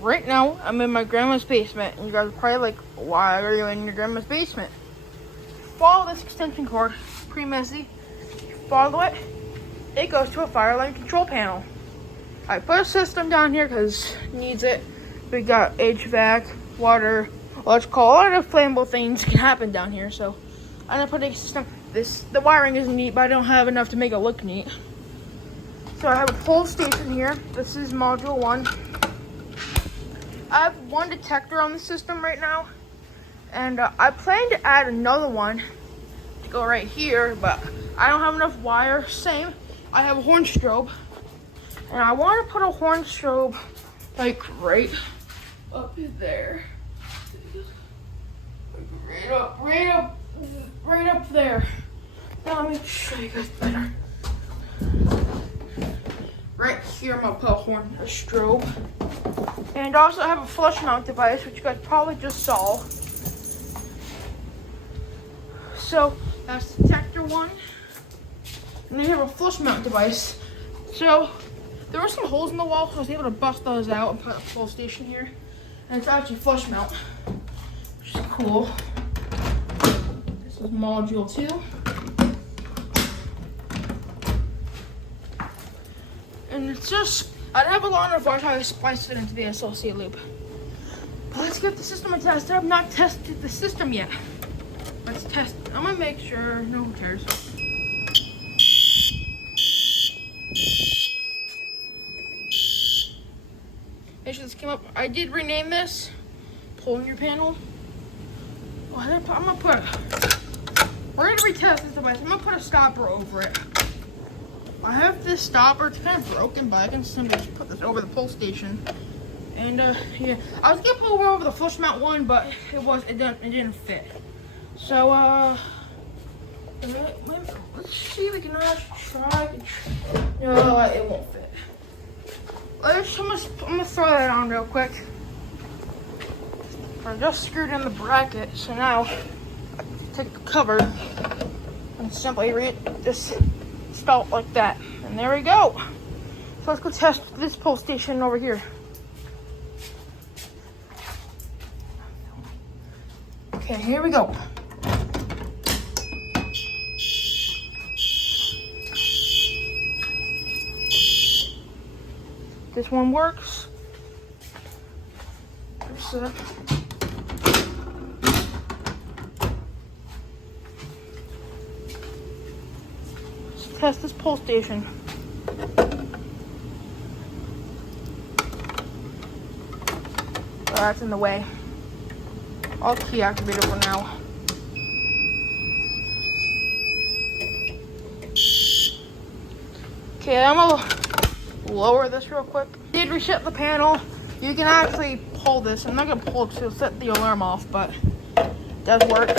right now I'm in my grandma's basement, and you guys are probably like, why are you in your grandma's basement? Follow this extension cord, pretty messy. Follow it, it goes to a fire line control panel. I put a system down here because it needs it. We got HVAC, water, electrical, a lot of flammable things can happen down here. So I'm gonna put a system. The wiring isn't neat, but I don't have enough to make it look neat. So I have a pull station here. This is module 1. I have one detector on the system right now, and I plan to add another one to go right here, but I don't have enough wire. Same, I have a horn strobe, and I want to put a horn strobe like right up there. Right up there. Now let me show you guys better. Right here, I'm gonna put a strobe. And also I have a flush mount device, which you guys probably just saw. So that's detector 1. And then you have a flush mount device. So there were some holes in the wall, so I was able to bust those out and put a full station here. And it's actually flush mount, which is cool. This is module 2. And it's just, I'd have a lot of wire how I spliced it into the SLC loop. But let's get the system a test. I've not tested the system yet. Let's test it. I'm gonna make sure, no one cares. Make sure this came up. I did rename this. Pull in your panel. Oh, I'm gonna put, we're gonna retest this device. I'm gonna put a stopper over it. I have this stopper. It's kind of broken, but I can simply just put this over the pull station. And yeah, I was gonna put it over the flush mount one, but it didn't fit. So let's see if we can try. No, it won't fit. I'm gonna throw that on real quick. I just screwed in the bracket, so now I take the cover and simply just felt like that, and there we go. So let's go test this pull station over here. Okay, here we go. This one works. Let's test this pull station. Oh, that's in the way. I'll key activate it for now. Okay, I'm gonna lower this real quick. Did reset the panel. You can actually pull this. I'm not gonna pull it to set the alarm off, but it does work.